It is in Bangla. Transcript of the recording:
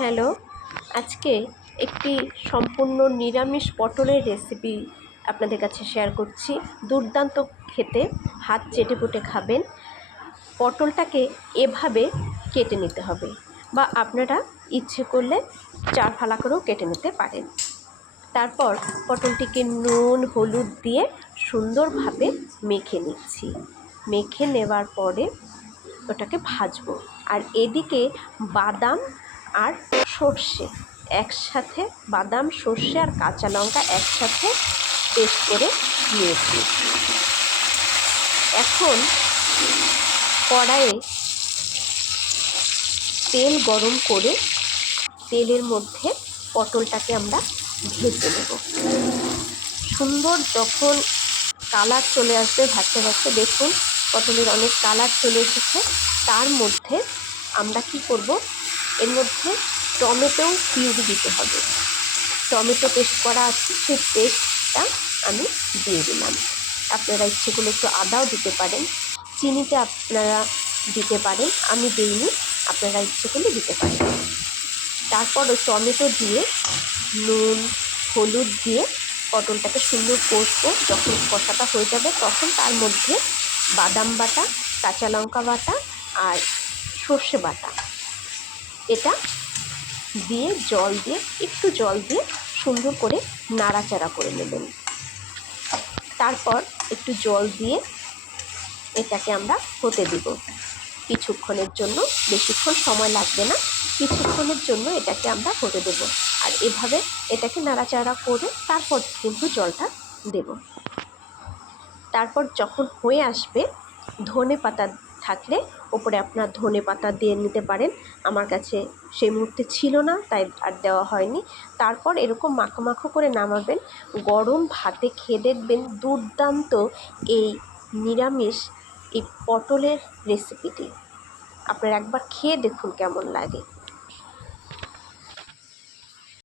হ্যালো, আজকে একটি সম্পূর্ণ নিরামিষ পটলের রেসিপি আপনাদের কাছে শেয়ার করছি। দুর্দান্ত খেতে, হাত চেটে পুটে খাবেন। পটলটাকে এভাবে কেটে নিতে হবে বা আপনারা ইচ্ছে করলে চার ফালা করেও কেটে নিতে পারেন। তারপর পটলটিকে নুন, হলুদ দিয়ে সুন্দরভাবে মেখে নিচ্ছি। মেখে নেওয়ার পরে ওটাকে ভাজবো। আর এদিকে বাদাম আর সর্ষে। একসাথে বাদাম, সর্ষে আর কাঁচা লঙ্কা একসাথে পেস্ট করে নিয়েছি এখন কড়াইয়ে তেল গরম করে তেলের মধ্যে পটলটাকে আমরা ভেজে নেব। সুন্দর যখন কালার চলে আসবে, ভাজতে ভাজতে দেখুন পটলের অনেক কালার চলে এসেছে। তার মধ্যে আমরা কি করব? এর মধ্যে টমেটো পিউরি দিতে হবে। টমেটো পেস্ট করা আছে, সেই পেস্টটা আমি দিয়ে দিলাম। আপনারা ইচ্ছে করলে একটু আদাও দিতে পারেন। চিনিটা আপনারা দিতে পারেন, আমি দিইনি, আপনারা ইচ্ছে করলে দিতে পারেন। তারপর ওই টমেটো দিয়ে নুন, হলুদ দিয়ে পটলটাকে সুন্দর কষবো। যখন কষাটা হয়ে যাবে, তখন তার মধ্যে বাদাম বাটা, কাঁচা লঙ্কা বাটা আর সর্ষে বাটা। এটা দিয়ে জল দিয়ে, একটু জল দিয়ে সুন্দর করে নাড়াচাড়া করে নেবেন। তারপর একটু জল দিয়ে এটাকে আমরা হতে দিব। কিছুক্ষণের জন্য, বেশিক্ষণ সময় লাগবে না, কিছুক্ষণের জন্য এটাকে আমরা হতে দেব। আর এভাবে এটাকে নাড়াচাড়া করে তারপর কিন্তু জলটা দেব। তারপর যখন হয়ে আসবে, ধনে পাতা থাকলে ওপরে আপনার ধনে পাতা দিয়ে নিতে পারেন। আমার কাছে সেই মুহূর্তে ছিল না, তাই আর দেওয়া হয়নি। তারপর এরকম মাখো মাখো করে নামাবেন। গরম ভাতে খেয়ে দেখবেন দুর্দান্ত এই নিরামিষ, এই পটলের রেসিপিটি আপনারা একবার খেয়ে দেখুন কেমন লাগে।